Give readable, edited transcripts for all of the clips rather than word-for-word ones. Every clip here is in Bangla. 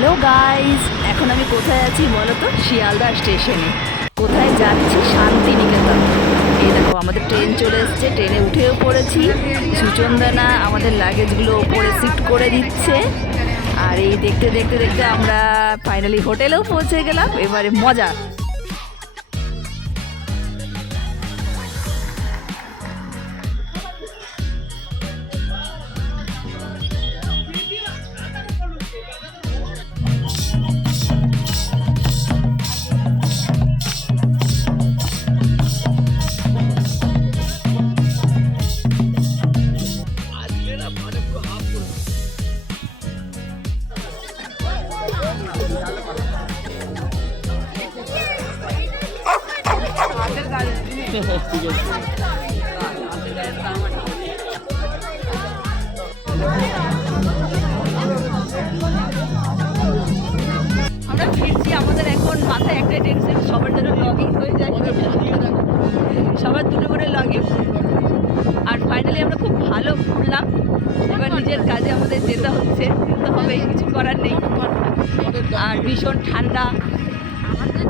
হ্যালো গাইস, এখন আমি কোথায় আছি বলো তো? শিয়ালদা স্টেশনে। কোথায় যাচ্ছি? শান্তিনিকেতন। এই দেখো আমাদের ট্রেন চলে এসছে, ট্রেনে উঠেও পড়েছি। সুচন্দানা আমাদের লাগেজগুলো ওপরে শিফট করে দিচ্ছে। আর এই দেখতে দেখতে দেখতে আমরা ফাইনালি হোটেলেও পৌঁছে গেলাম। এবারে মজা। আমরা ফিরছি, আমাদের এখন মাথায় একটাই টেনশন, সবার জন্য লগিং হয়ে যায়। সবার দুটো করে লগিং। আর ফাইনালি আমরা খুব ভালো ঘুরলাম। এবার নিজের কাজে আমাদের যেতে হচ্ছে, কিন্তু হবে, কিছু করার নেই। আর ভীষণ ঠান্ডা,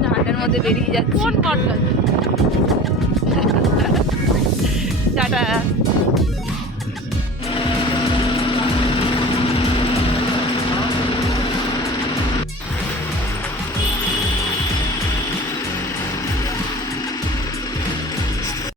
ঠান্ডার মধ্যে বেরিয়ে যাচ্ছি। টাটা।